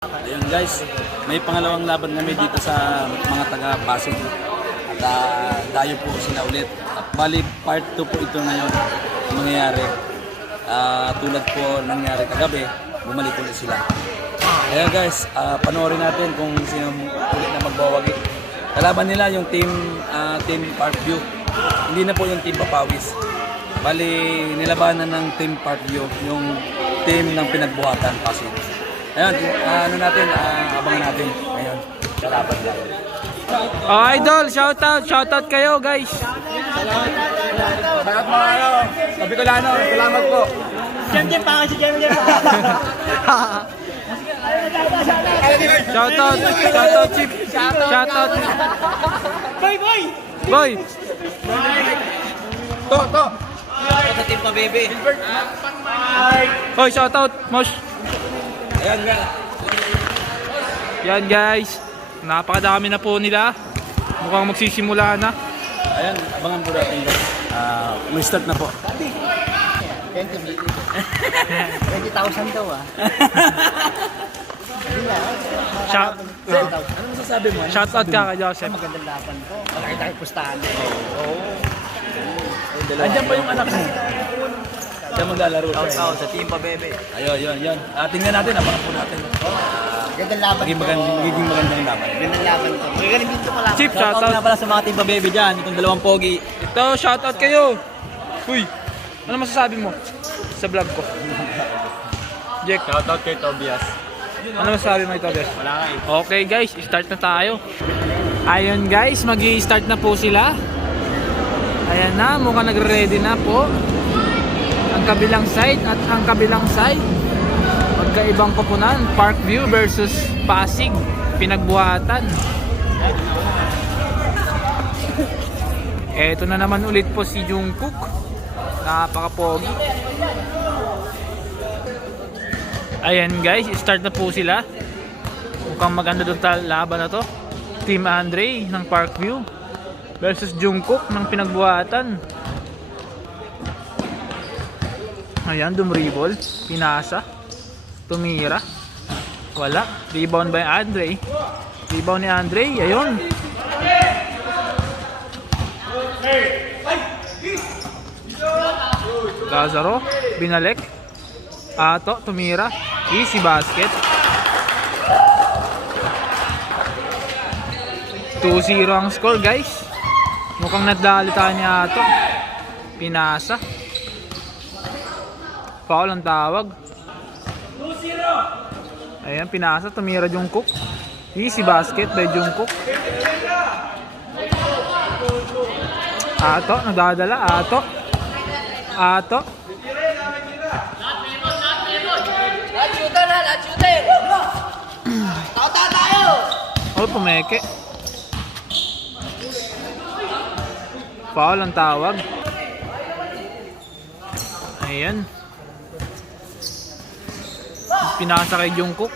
Ayun guys, may pangalawang laban kami dito sa mga taga Pasig. At dayo po sila ulit. Bali, part 2 po ito ngayon ang mangyayari. Tulad po nangyari kagabi, bumalik ulit sila. Kaya guys, panoorin natin kung sino ulit na magbawagi. Kalaban nila yung team Parkview. Hindi na po yung team Papawis. Bali, nilabanan ng team Parkview, yung team ng pinagbuhatan Pasig. Ayun, abangan natin ngayon sa laban natin. Oh, idol, shoutout kayo guys. Salamat mga Sabi ko lang, salamat po. Jem pa kasi Jem. Shoutout Chip. Shoutout. Boy. To. Sa team pa, baby. Hoy, shoutout Mosh. Ayan nga. Yan guys. Napakadami na po nila. Mukhang magsisimula na. Ayan, abangan po natin guys. May start na po. 20,000 daw ah. Ano masasabi mo? Shoutout ka kay Joseph. Magandang laban po. Makita kayo pustahan. Andiyan pa yung anak mo. Diyan maglalaro siya. Sa team pa, baby. Ayun. Tingnan natin, abangan po natin. Magandang laban po. Magiging magandang laban. Magandang laban po. Magagaling dito ko lang. Chip, shoutout. pala sa mga team pa, baby dyan. Itong dalawang pogi. Ito, shoutout kayo. Uy, ano masasabi mo sa vlog ko? Jack, Shoutout kay Tobias. ano masasabi mo ito, Tobias? Wala nga eh. Okay guys, start na tayo. Ayun guys, magi-start na po sila. Ayan na, mukhang nagre-ready na po. Ang kabilang side at ang kabilang side. Magkaibang koponan, Parkview versus Pasig, pinagbuhatan. Eto na naman ulit po si Jungkook. Napaka-pogi. Ayan guys, start na po sila. Mukhang maganda doon laban na to. Team Andre ng Parkview versus Jungkook ng pinagbuhatan. Ayan, dumribol, pinasa, tumira, wala. Rebound by Andre. Rebound ni Andre, ayun. Lazaro, binalik. Ato, tumira. Easy basket. 2-0 ang score guys. Mukhang nadalita niya Ato. Pinasa. Foul ang tawag. 2-0. Ayan, pinasa, tumira Jungkook. Easy basket by Jungkook. Ato, nagdadala. Ato. Let's shoot it! Tayo! Oh, pumeke. Foul ang tawag. Ayan. Pinasa kay Jungkook.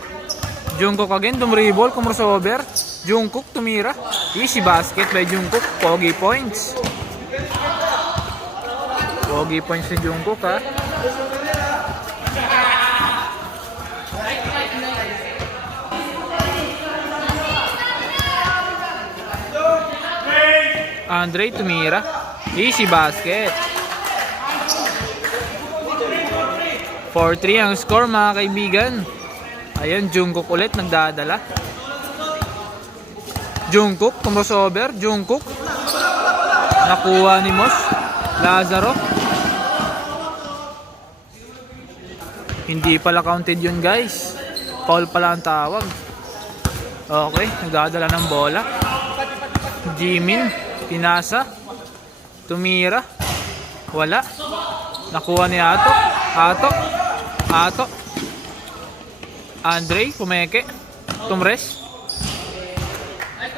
Jungkook again, dumribol, crossover. Jungkook tumira. Easy basket by Jungkook. Pogi points. Pogi points si Jungkook ha. Andre tumira. Easy basket. 4-3 ang score mga kaibigan. Ayan, Jungkook ulit nagdadala. Jungkook, crossover. Jungkook. Nakuha ni Mosh. Lazaro. Hindi pala counted yun guys. Foul pala ang tawag. Okay, nagdadala ng bola. Jimin, pinasa. Tumira. Wala. Nakuha ni Ato. Andre, pumeke. Tumres.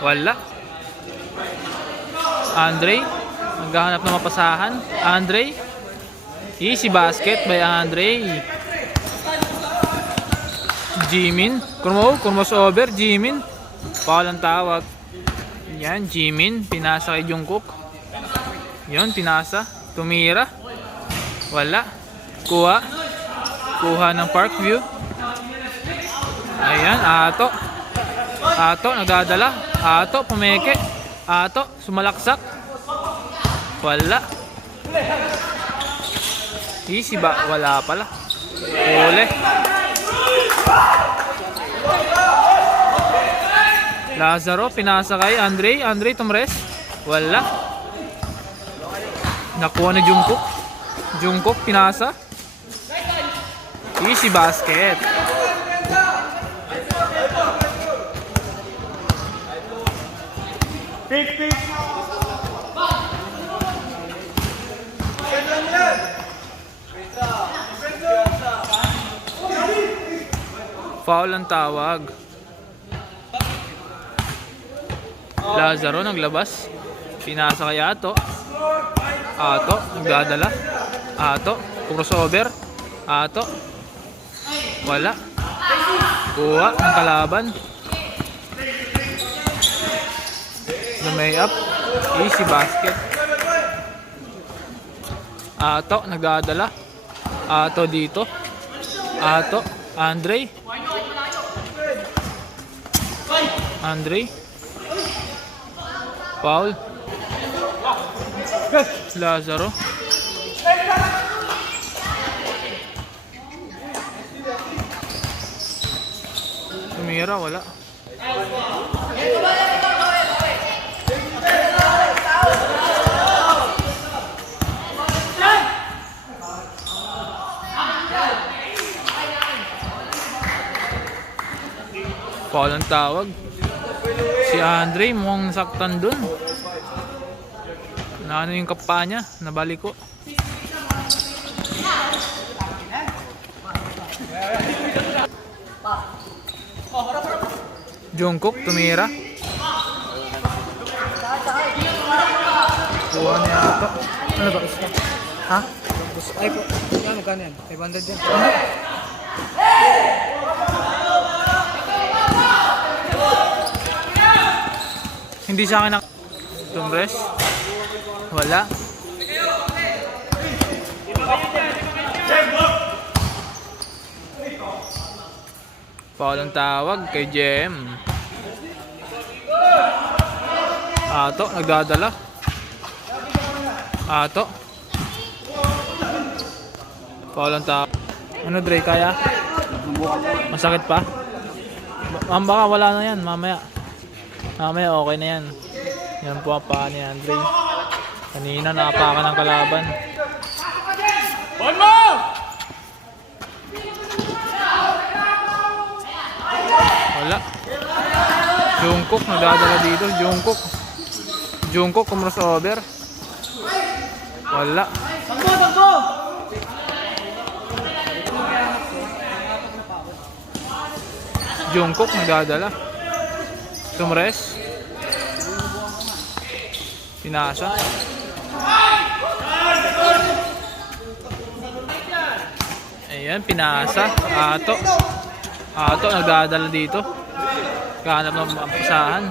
Wala. Andre, naghahanap ng mapasahan. Andre. Easy basket by Andre. Jimin. Crossover. Jimin. Foul ang tawag. Yan, Jimin. Pinasa kay Jungkook. Yun, pinasa. Tumira. Wala. Kuha ng Parkview. Ayan, Ato. Ato, nagdadala. Ato, pumeke. Ato, sumalaksak. Wala. Easy ba? Wala pala. Uli. Lazaro, pinasa kay Andre. Andre, tumres. Wala. Nakuha ni Jungkook. Jungkook, pinasa. Easy basket. Foul ang tawag. Lazaro naglabas. Pinasa kay Ato. Ato, nagdadala. Ato, crossover. Ato. Wala. Kuha ang kalaban. Lumay up. Easy basket. Ato, nagdadala. Ato dito. Ato, Andre. Andre. Foul. Lazaro. Tumira, wala. Foul ang tawag. Si Andre mukhang nasaktan dun. Ano yung kapa niya? Nabalik ko. Jungkook tumira. Kuha niya ito. Ano ba? Ha? Ay po. Yan, magkano yan? 500 yan. Hindi sa akin ang Tumbres. Wala. Foul ang tawag kay Jem. Ato, nagdadala. Ato. Foul ang tawag. Ano, Dre, kaya? Masakit pa? Baka wala na yan, mamaya. Mamaya okay na yan. Yan po ang paa ni Andre. Kanina naapakan ng kalaban. Wala. Jungkook nagdadala dito. Jungkook. Jungkook crossover. Wala. Jungkook nagdadala. Tumres. Pinasa. Ayan, pinasa. Ato. Ato, nagdadala dito. Kahanap ng pasahan.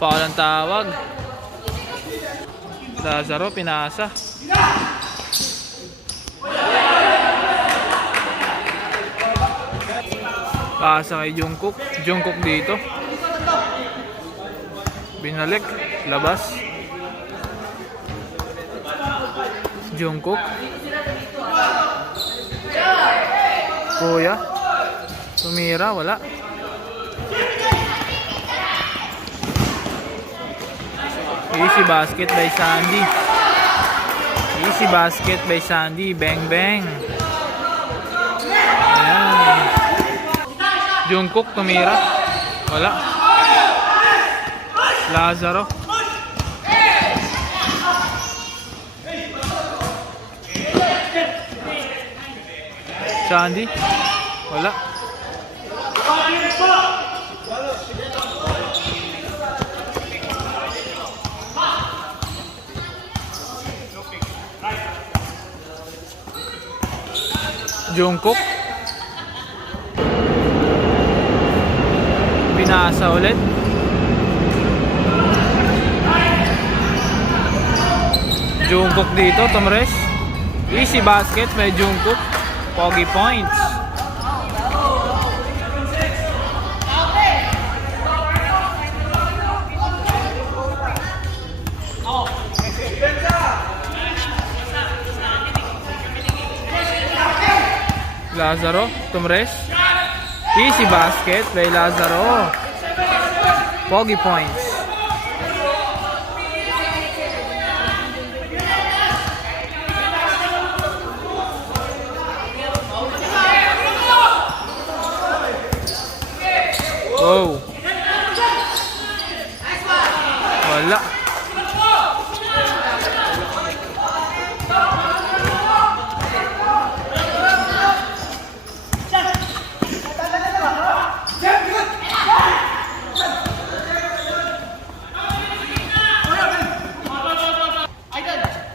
Foul ang tawag. Lazaro, pinasa. Pasa kay Jungkook. Jungkook dito. Binalik. Labas. Jungkook. Kuya. Tumira. Wala. Easy basket by Sandy. Easy basket by Sandy. Bang bang. Ayan. Jungkook tumira. Wala. Lazaro. Sandy. Wala. Jungkook. Binasa ulit. Jungkook dito, Tumres. Easy basket by Jungkook. Pogi points. Lazaro, Tumres. Easy basket by Lazaro. Pogi points. Oh. Wala.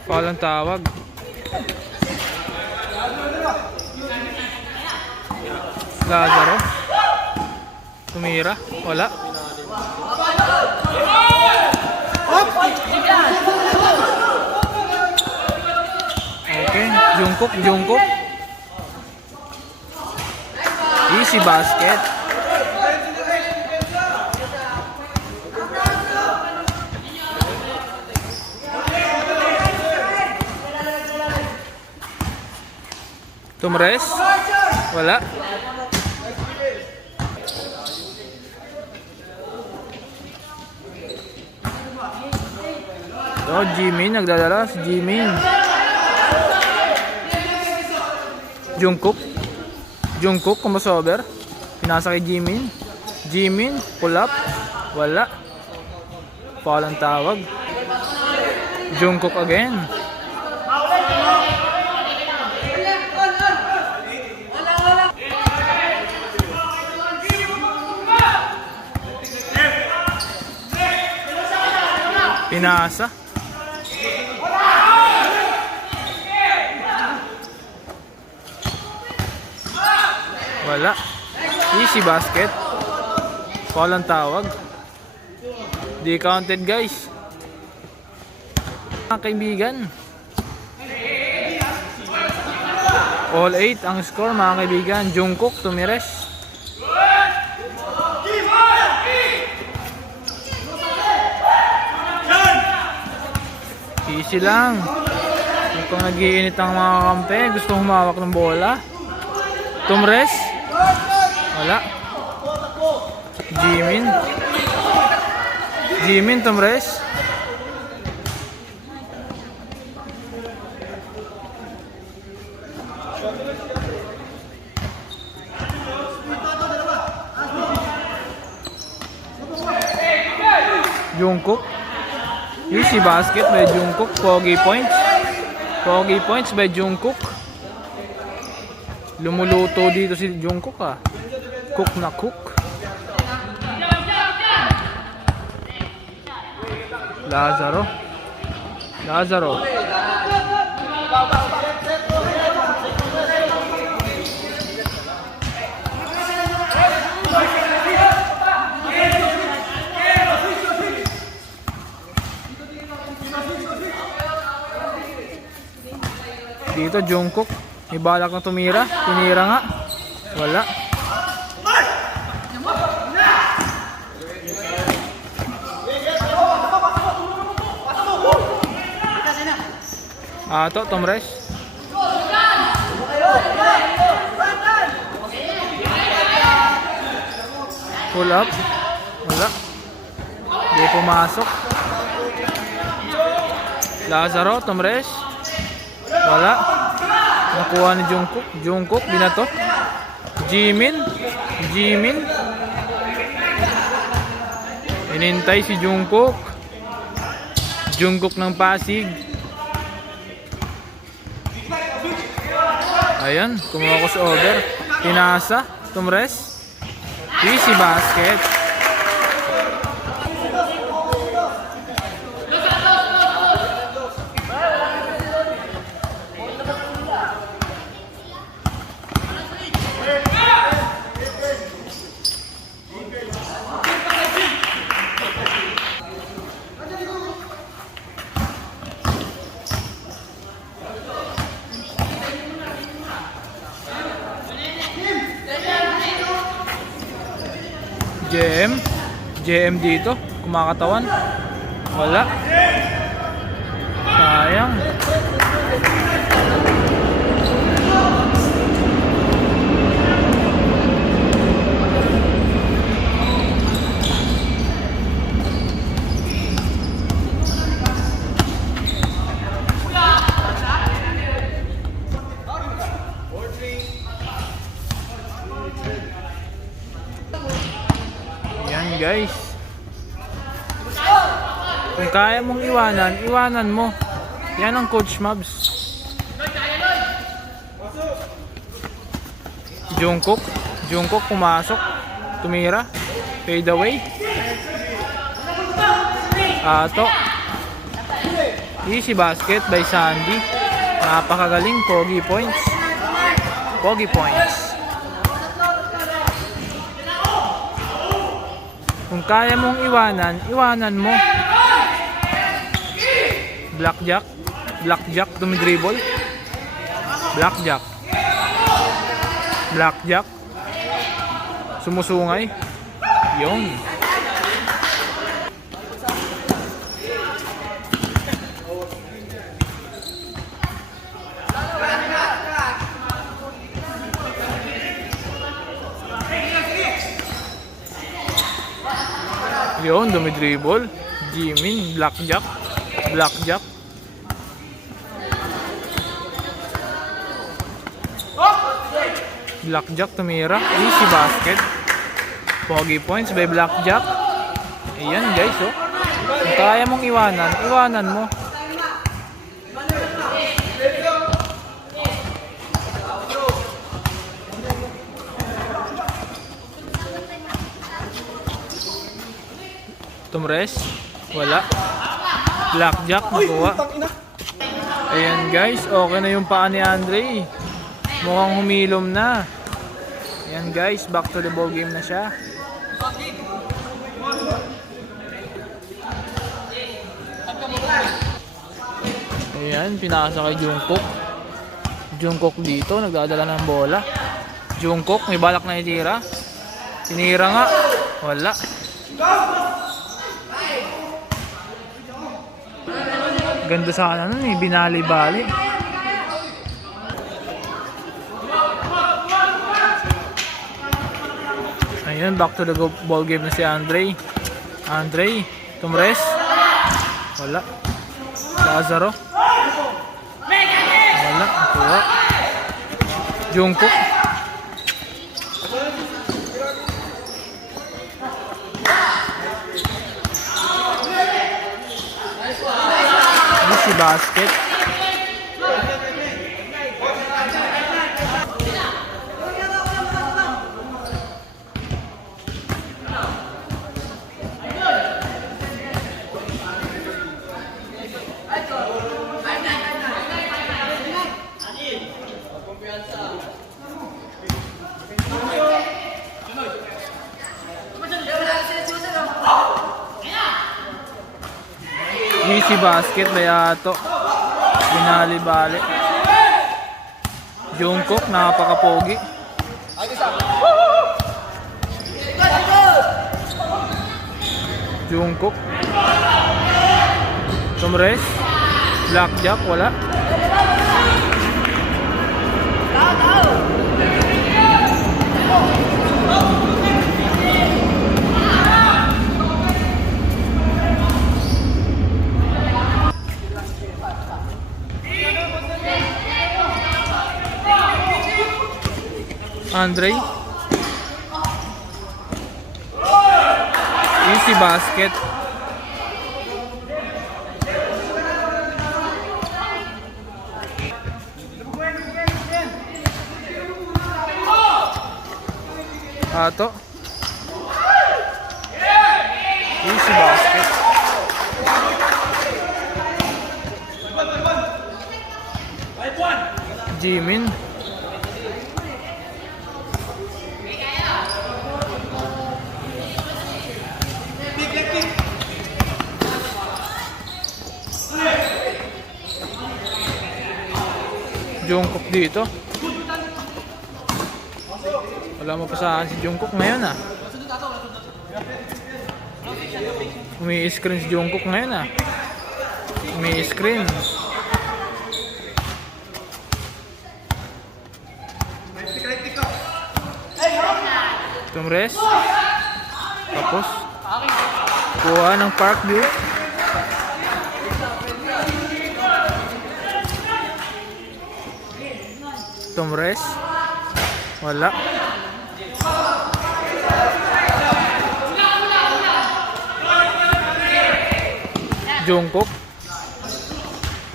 Foul ang tawag. Lazaro. Tumira. Wala. Okay. Jungkook. Easy basket. Tumres. Wala. Oh, Jimin nagdadala si Jimin. Jungkook kumasover. Pinasa kay Jimin. Jimin pull up. Wala. Foul ang tawag. Jungkook again. Pinasa. Wala. Easy basket. Foul ang tawag. Di counted guys. Mga kaibigan. All 8 ang score mga kaibigan. Jungkook tumires. Easy lang. Kung nag-iinit ang mga kampe, gusto humawak ng bola. Tumres. Wala. Jimin Tumres. Jungkook. Easy basket by Jungkook. Pogi points by Jungkook. Lumuluto dito si Jungkook ah. Cook na cook. Lazaro. Dito Jungkook. May balak na tumira. Tinira nga. Wala. Ato, Tumres. Pull up. Wala. Di pumasok. Lazaro, Tumres. Wala. Nakuha ni Jungkook, binato. Jimin. Inintay si Jungkook ng Pasig. Ayan, kumakos over. Pinasa, Tumres. Easy basket. JM dito, kumakatawan. Wala. Sayang. Yan guys. Kung kaya mong iwanan, iwanan mo. Yan ang Coach Mabs. Jungkook pumasok. Tumira. Fade away. Ato. Easy basket by Sandy. Napakagaling. Pogi points. Pogi points. Kung kaya mong iwanan, iwanan mo. Blackjack dumidribble. Blackjack. Sumusungay. Yun. Yun, dumidribble. Jimin, Blackjack. Blackjack tumira. Easy basket. Pogi points by Blackjack. Ayan guys, oh. Kung kaya mong iwanan, iwanan mo. Tumres. Wala. Blackjack nakuha. Ayan guys, okay na yung paa ni Andre. Mukhang humilom na. Ayan guys, back to the ball game na siya. Ayan, pinasa kay Jungkook dito, nagdadala ng bola. Jungkook, may balak na itira. Tinira nga. Wala. Ganda sana nun eh, binali-bali. Ayun, back to the ball game na si Andre. Tumres. Wala. Lazaro. Wala. Nakuha. Jungkook. Easy basket. Easy basket by Ato. Binali-bali. Jungkook, napaka-pogi. Jungkook. Tumres. Blackjack, wala. Andre. Easy basket. Ato. Easy basket. Jimin. Jungkook dito. Wala mo pa saan si Jungkook ngayon ah. Umi-screen si Jungkook ngayon ah. Umi-screen. Tumres. Tapos kuha ng Parkview. Tumres. Wala. Jungkook.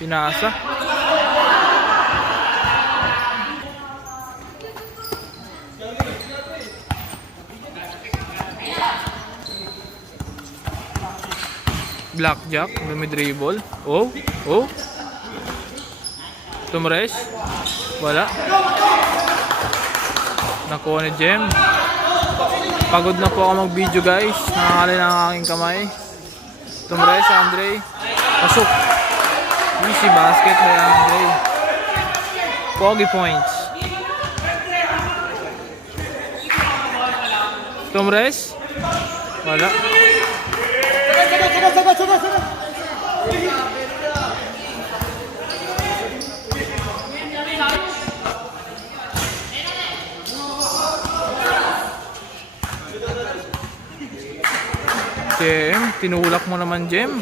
Pinasa. Blackjack, dribble. Oh, oh. Tumres. Wala. Nakuha ni Jem. Pagod na po ako mag-video guys. Nangangalay na ang aking kamay. Tumres, Andre. Pasok. Easy basket na Andre. Pogi points. Tumres. Wala. Jem, tinulak mo naman Jem.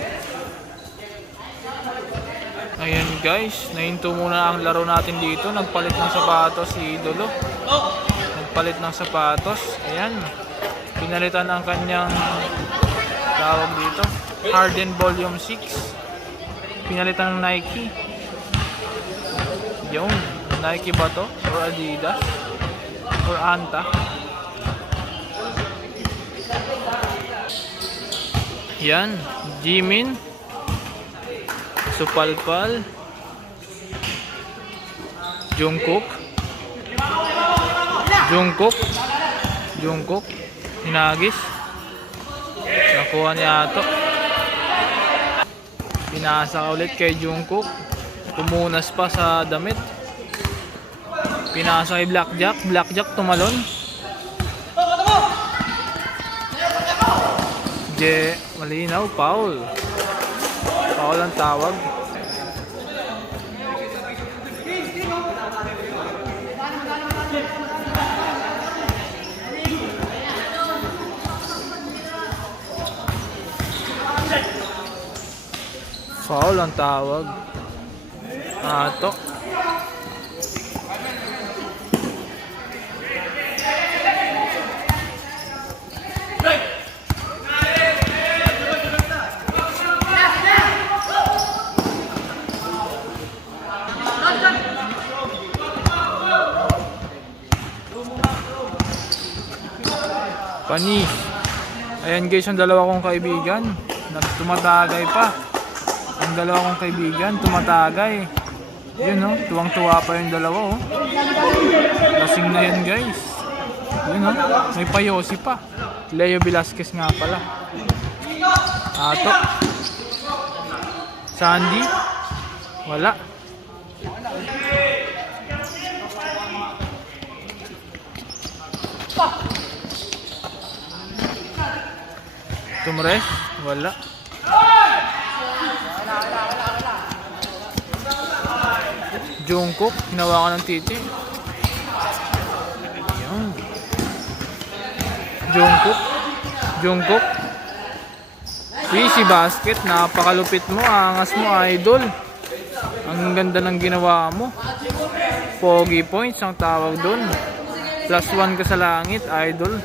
Ayan guys, nahinto muna ang laro natin dito. Nagpalit ng sapatos si Idolo. Nagpalit ng sapatos. Ayan. Pinalitan ang kanyang tawag dito, Harden Volume 6. Pinalitan ng Nike. Yung Nike ba to? Or Adidas? Or Anta? Yan, Jimin, Supalpal, Jungkook, Hinagis, nakuha ni Ato, pinasa ulit kay Jungkook, tumunas pa sa damit, pinasa kay Blackjack tumalon. Malinaw, foul. Foul ang tawag. Foul ang tawag. Ato. Panis. Ayan guys, ang dalawa kong kaibigan tumatagay pa. Ang dalawa kong kaibigan tumatagay. Yun no, tuwang-tuwa pa yung dalawa oh. Lasing na yan guys. Yun no, may payosi pa. Leo Velasquez nga pala. Ato. Sandy. Wala. Tumres, wala. Jungkook, hinawakan ng titi. Ayan. Jungkook. Easy basket, napakalupit mo, angas mo idol. Ang ganda ng ginawa mo. Pogi points ang tawag doon. +1 ka sa langit, idol.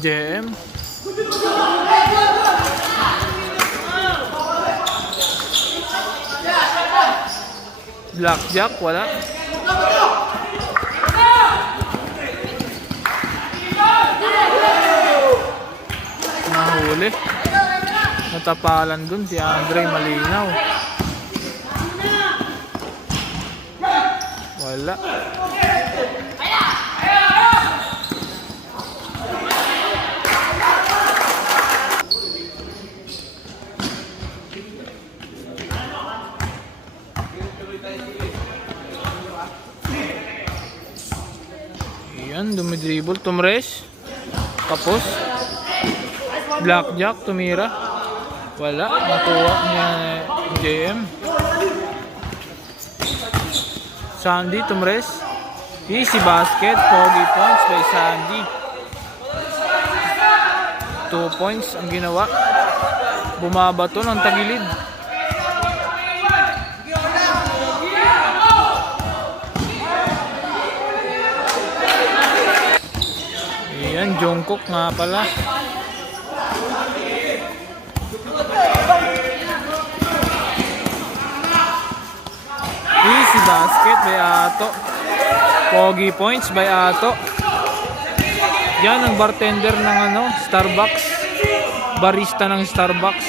JM. Blackjack, wala. Nahuli. Natapalan dun si Andre, malinaw. Wala. dumidribble. Tumres. Tapos. Blackjack, tumira. Wala. Nakuha niya JM. Sandy, tumres. Easy basket. Pogi points by Sandy. 2 points ang ginawa. Bumabato ng tagilid. Ayan, Jungkook nga pala. Easy basket by Ato. Pogi points by Ato. Yan ang bartender ng Starbucks. Barista ng Starbucks.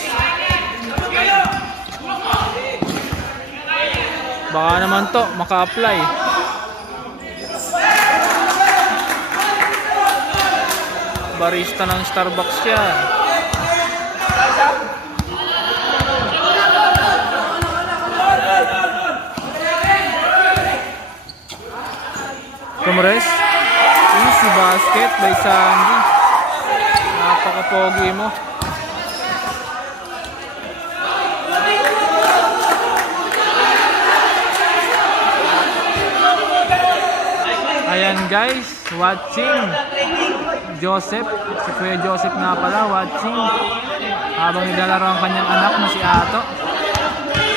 Baka naman to maka-apply. Barista ng Starbucks yan. Tumres. Easy basket by Sandy. Napaka-pogi mo. Ayan guys, watching Joseph, si Kuya Joseph nga pala, watching habang nilalaro ang kanyang anak na si Ato.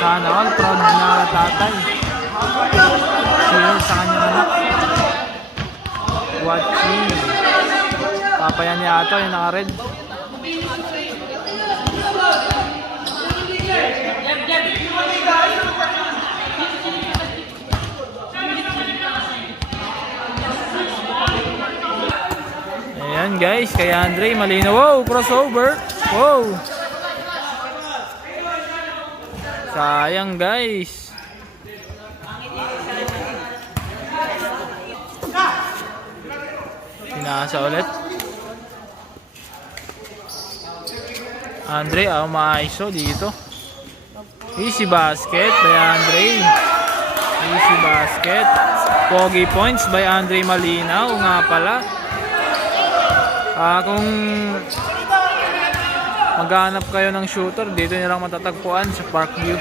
Sana all, proud na tatay. Cheers sa kanyang anak. Watching. Papaya ni Ato, yung naka-red. Ayan guys, kay Andre malinaw. Wow, crossover. Wow. Sayang guys. Pinasa ulit. Andre, maiso dito. Easy basket by Andre. Easy basket. Pogi points by Andre Malinaw nga pala. Kung maghanap kayo ng shooter, dito nilang matatagpuan sa Parkview.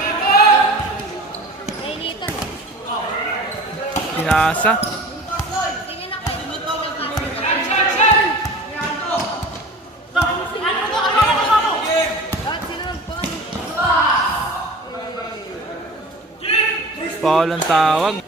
Pinasa. Foul ang tawag.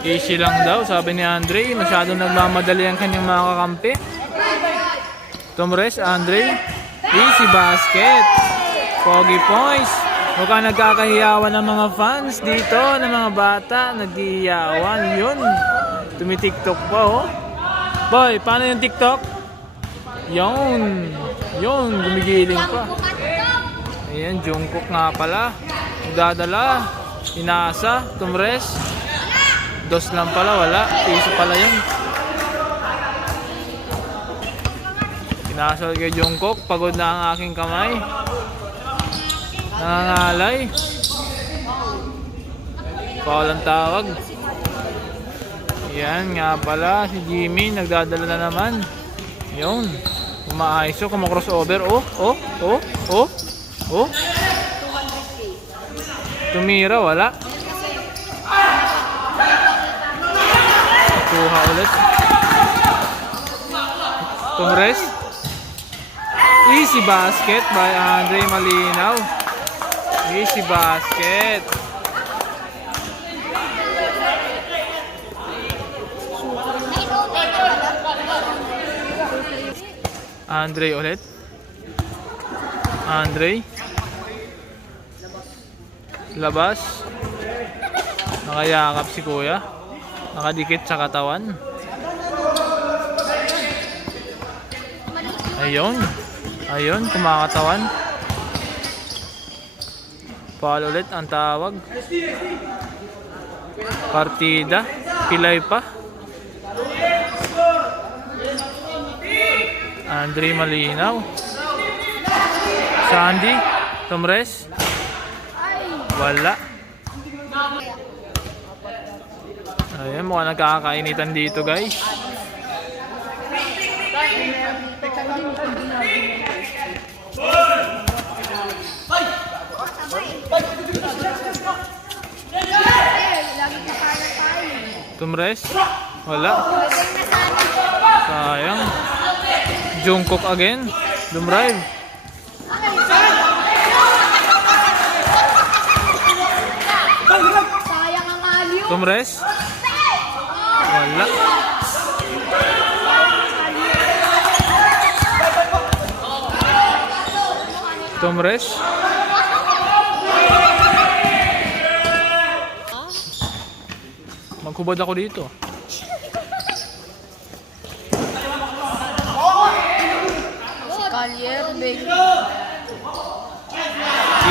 Easy lang daw, sabi ni Andre. Masyadong nagmamadali ang kanyang mga kakampi. Tumres, Andre. Easy basket. Pogi points. Mukhang nagkakahiyawan ng mga fans dito, ng mga bata. Naghihiyawan. Yun. Tumitiktok pa, oh. Boy, paano yung TikTok? Yun. Yun, gumigiling pa. Ayan, Jungkook nga pala. Nagdadala. Inasa. Tumres. Dos lang pala, wala. Piso pala yun. Pinasal kay Jungkook. Pagod na ang aking kamay. Nangangalay. Foul ang tawag. Yan nga pala. Si Jimmy nagdadala na naman. Yun. Kumaiso, kumakrossover. Oh. Tumira, wala. Kuha ulit. Tumres. Easy basket by Andre Malinaw. Easy basket. Andre ulit. Andre. Labas. Nakayakap si Kuya. Nakadikit sa katawan. Ayun, kumakatawan. Foul ulit ang tawag. Partida. Pilay pa. Andre Malinaw. Sandy Tomres. Wala. Ayan, mukhang nagkakainitan dito guys. Tomres. Wala. Sayang. Jungkook again. Dumrive. Sayang ang aliw. Tomres. Wala. Tomres. Maghubad ako dito. Collier, baby.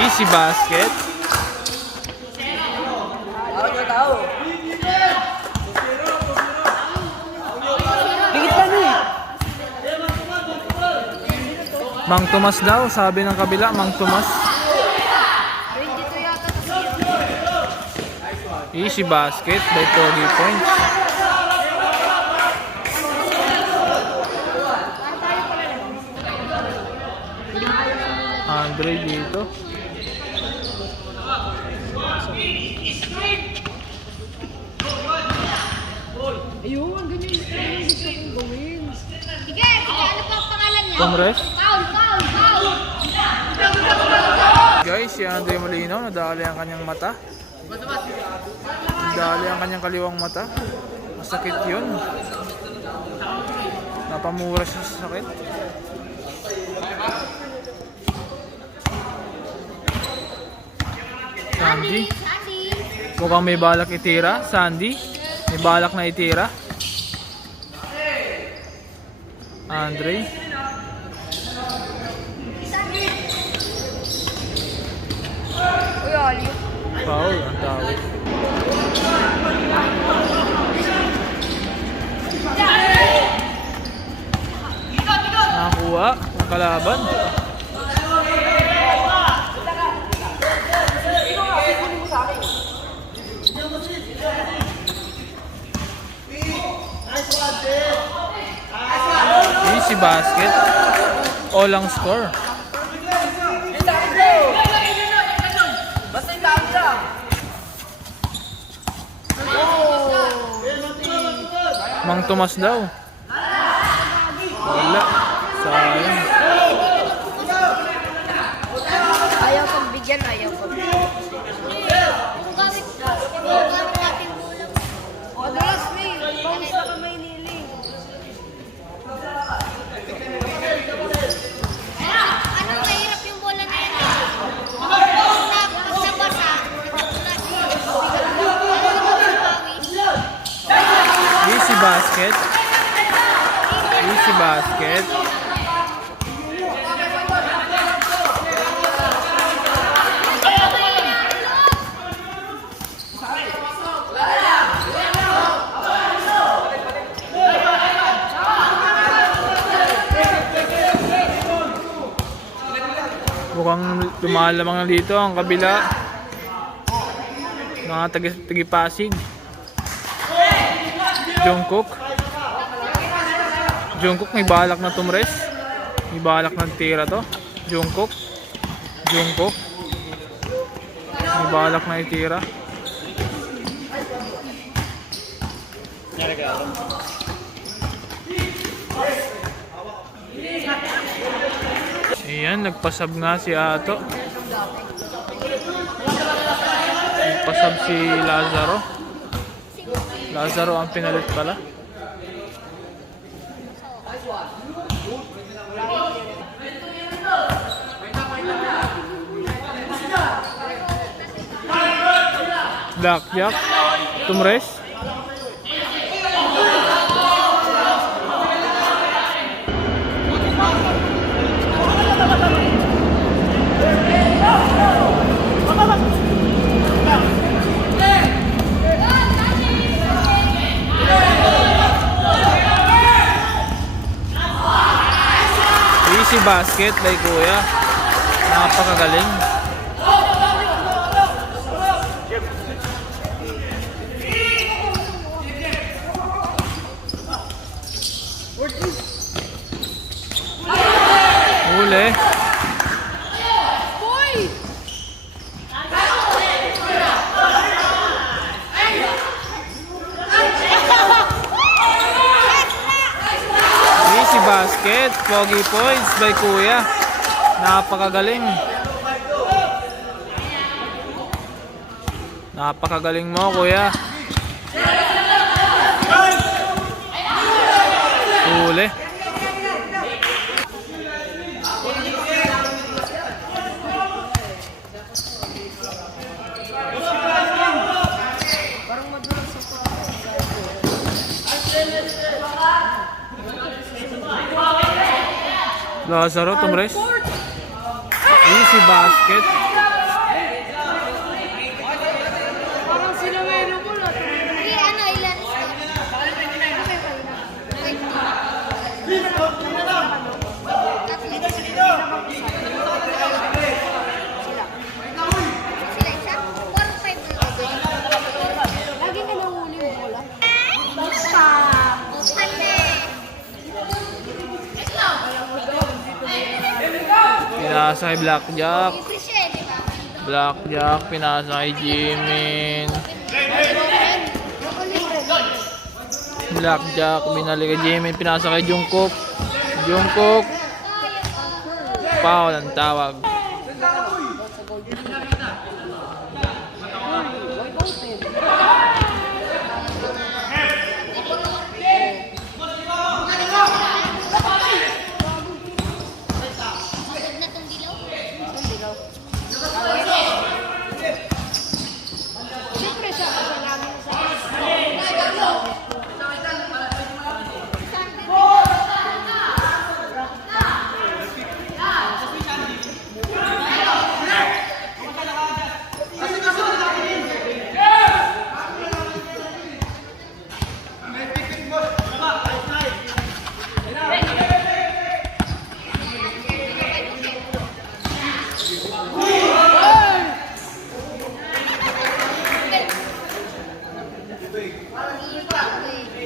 Easy basket. Tao. Dikit pa na eh. Mang Tomas daw, sabi ng kabila, Mang Tomas. 22 yata sa Easy basket by 40 points. Andre dito. Ayun, ganyan yung gusto kong gawin. Sige, ano pa ang pangalan niya? Tomres. Foul, foul, foul! Guys, si Andre Malinaw, nadali ang kanyang mata. Nadali ang kanyang kaliwang mata. Masakit yun. Napamura siya sa sakit. Sandy. Sandy! Mukhang may balak itira. Sandy. May balak na itira. Andre. Uy, aliw. Foul ang tawag. Nakakuha ang kalaban. Easy basket. All ang score. Basta yung dami lang. Mang Tomas daw. Wala. Sayang. Ayaw kong bigyan, ayaw kong bigyan. Madulas, may. Bangsa ka may niling. Ano mahirap yung bola na yan? Pag nabasa, Easy basket. Easy basket. Mukhang lumalamang na dito ang kabila. Mga tagi-Pasig. Jungkook. Jungkook may balak na Tomres. May balak na tira to. Jungkook. Jungkook. May balak na itira. Ayan, nagpasab nga si Ato. Nagpasab si Lazaro. Lazaro ang pinalit pala. Blackjack. Tomres. basket by Kuya. Napakagaling. Huli. Boy! Easy basket. Pogi points by Kuya. Napakagaling. Napakagaling mo, Kuya. Huli. Lazaro, Tumres. Easy basket. Parang sinawero mo lang. Hindi, ano, ilan? Sila isa? 4-5 na Lagi ka nahuli mo bola. Basta. Open eh. Pinasa kay Blackjack. Libre siya eh, di ba? Blackjack, pinasa kay Jimin. Blackjack, binali kay Jimin. Pinasa kay Jungkook. Jungkook. Foul ang tawag. Sunod na tong dilaw. Siyempre siya kasi namin sa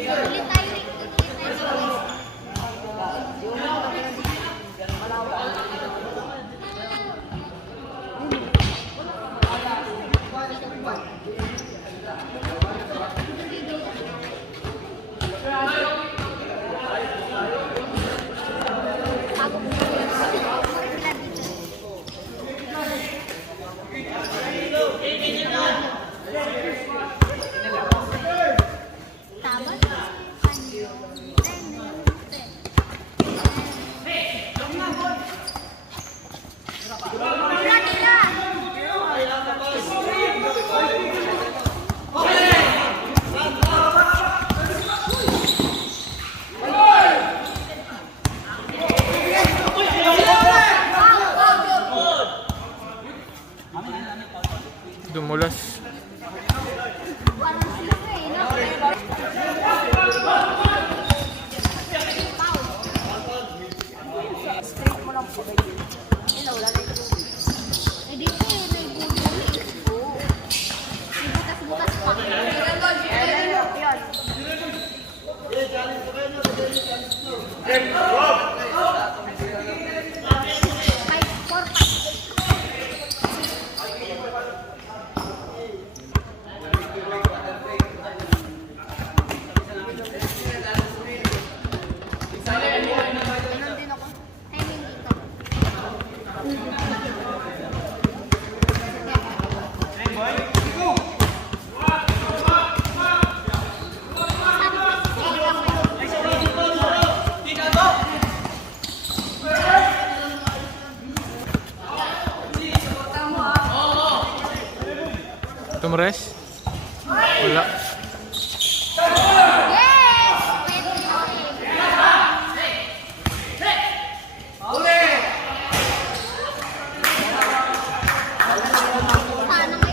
Ulit tayo rin. Tama? Dumulas. Parang sila eh, no? straight mo lang po kayo. Wala na ito. Eh, dito eh, nagbubulis. Butas-butas pa. Yan. Five, 4-5. Ganon din ako. Timing dito. Tumres? Wala. Yes! Sana may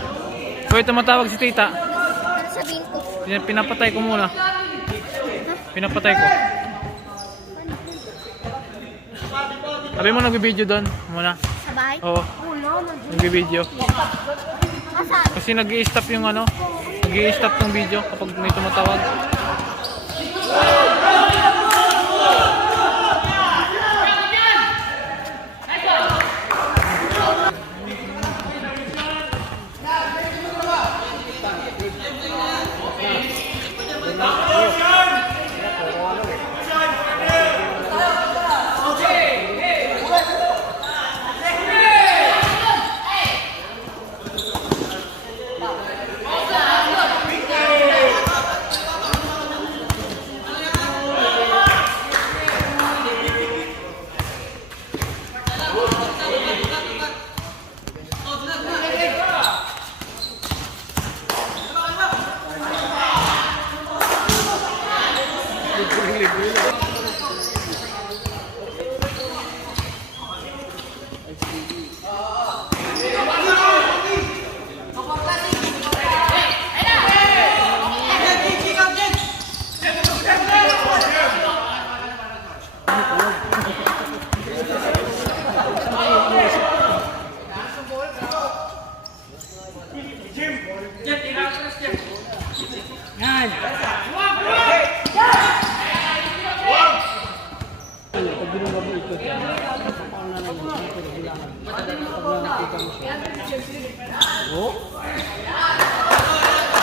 Wait, tumatawag si tita. sabihin ko. Pinapatay ko muna. Pinapatay ko. Sabi mo nagbibideo doon muna. Sa bahay? Oo, Ulo, nandiyan. nagbibideo. Asan? Kasi nag-i-stop yung ano, nag-i-stop yung video kapag may tumatawag.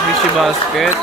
Easy basket.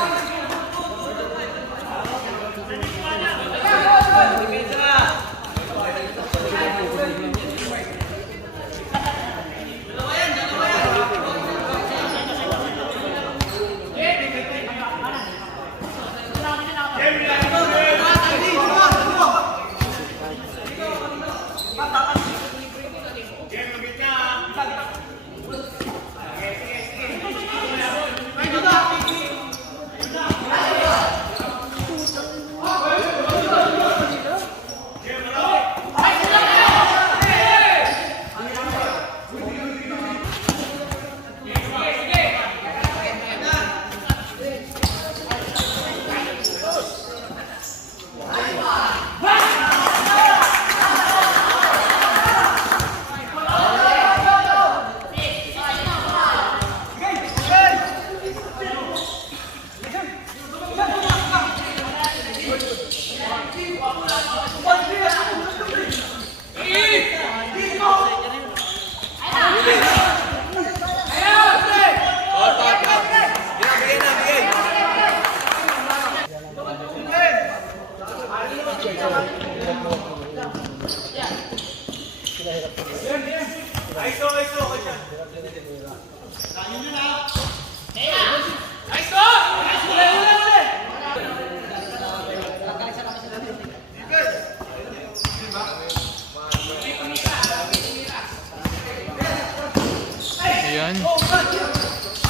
Ayan.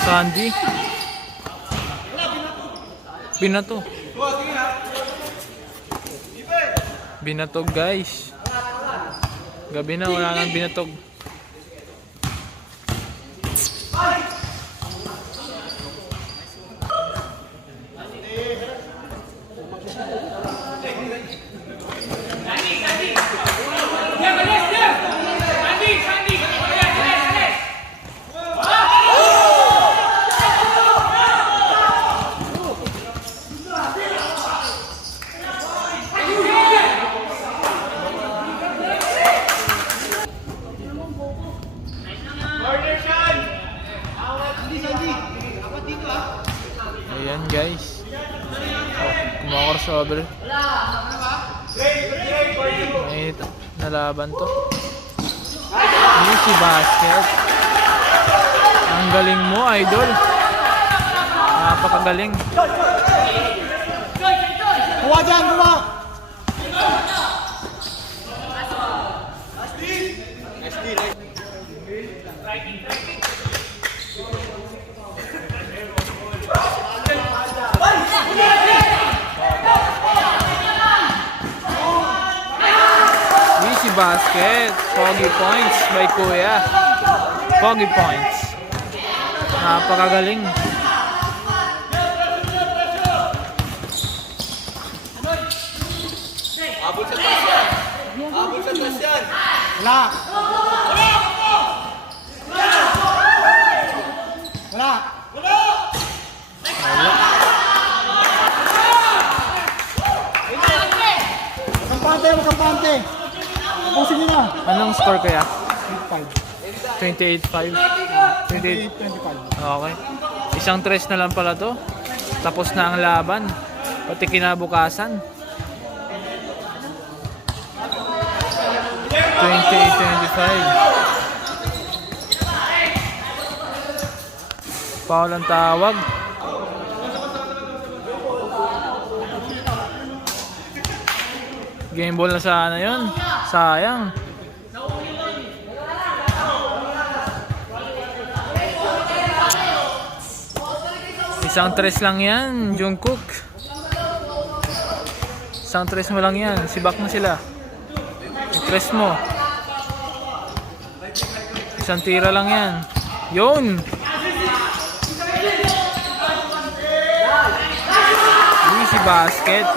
Sandy. Binato. Binatog guys. Gabi na, wala nang binatog. Ayan guys. Kumakrosover. May nalaban to. Easy basket. Ang galing mo, idol. Napakagaling. Kuha dyan, kuha! Easy basket. Foggy points by Kuya. Foggy points. Napakagaling. Abot sa taas yan! Abot sa taas yan! Wala. Wala. Kampante, kampante. Tapusin nyo na. Anong score kaya? 5. 28-5. 28. 25. Okay. Isang tres na lang pala to. Tapos na ang laban. Pati kinabukasan. 28-25. Foul ang tawag. Game ball na sana yun. Sayang. Isang tres lang yan, Jungkook. Isang tres mo lang yan. Sibak na sila. Tres mo. Isang tira lang yan. Yun! Easy basket.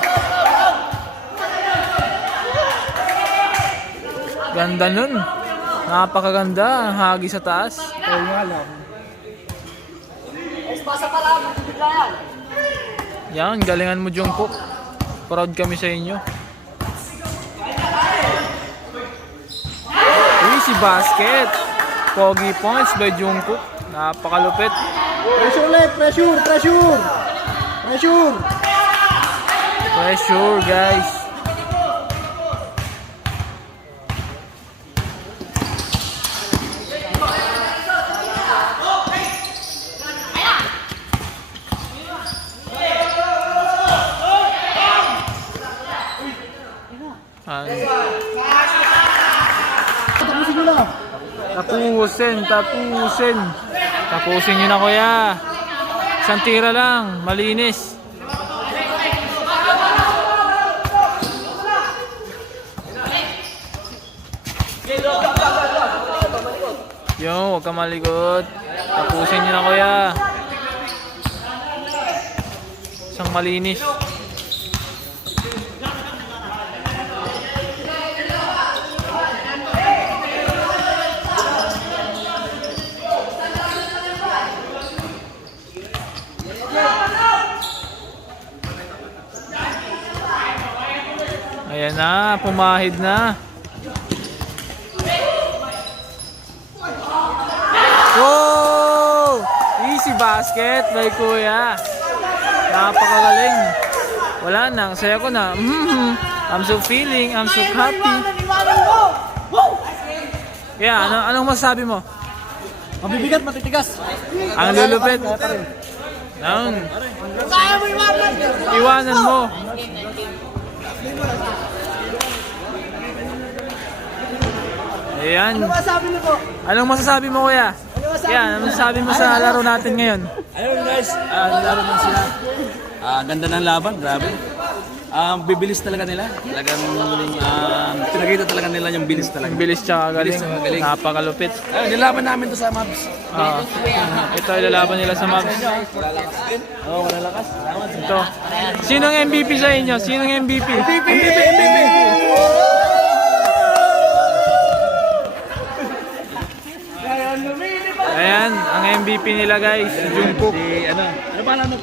Ganda nun. Napakaganda. Hagi sa taas. Kaya nga lang. Pasa pa lang, bigla yan. Yan, galingan mo Jungkook. Proud kami sa inyo. Easy basket. Pogi points by Jungkook. Napakalupit. Pressure ulit, pressure, pressure. Pressure. Pressure guys. Tapusin nyo na. Tapusin. Tapusin nyo na kuya. Isang tira lang, malinis. Yo, huwag ka malikot. Tapusin nyo na kuya. Isang malinis. Ayan na, pumahid na. Wow! Easy basket by kuya. Napakagaling. Wala na, ang saya ko na. I'm so feeling, I'm so happy. Yeah, anong masasabi mo? Mabibigat, matitigas. Ang lulupit. Noon. Iwanan mo. Ayan. Anong masasabi mo kuya? Yan, anong masasabi mo sa laro natin ngayon? Ayun guys, laro na sila. Ganda ng laban, grabe. Bibilis talaga nila. Talagang pinakita talaga nila yung bilis talaga. Ang bilis tsaka galing. Bilis tsaka galing. Napakalupit. Nilaban namin to sa Mavs. Ito ay lalaban nila sa Mavs. Oo, wala lakas. Ito. Sinong MVP sa inyo? Sinong MVP? MVP! Ayan, ang MVP nila guys, si Jungkook. Ano pala mo?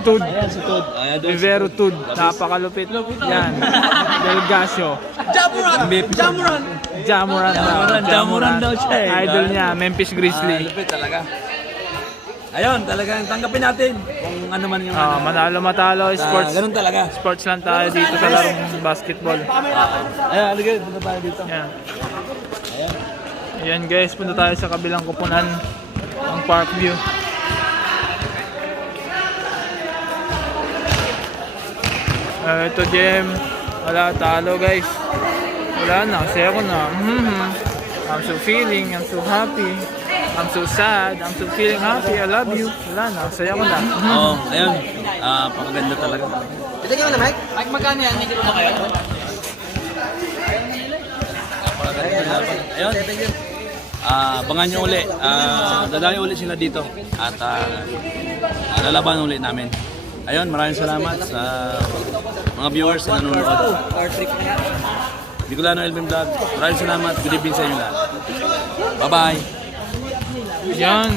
Tud. Ayan, si Todd. Ayan, doon. Vivero Tud. Napakalupit. Yan. Delgasio. Jamoran daw siya eh. Idol niya, Memphis Grizzly. Lupit talaga. Ayun, talagang tanggapin natin kung ano man yung Manalo matalo, sports. ganun talaga. Sports lang tayo dito sa larong basketball. Ayan, aligay, punta tayo dito. Yan. Ayan guys, punta tayo sa kabilang kupunan ng Parkview. Ito Jem, wala talo guys. Wala na, kasi ako na. I'm so feeling, I'm so happy. I'm so sad, I'm so feeling happy, I love you. Wala na, saya ko na. Oo, ayun. Pakaganda talaga. Ito ka na, Mike? Mike, magkano yan? Hindi ko na kayo. Ayun. Abangan nyo uli. Dadayo uli sila dito. At lalaban uli namin. Ayun, maraming salamat sa mga viewers na nanonood. Bicolano Elvin Vlog. Maraming salamat. Good evening sa inyo lahat. Bye-bye. Yan.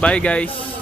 Bye guys.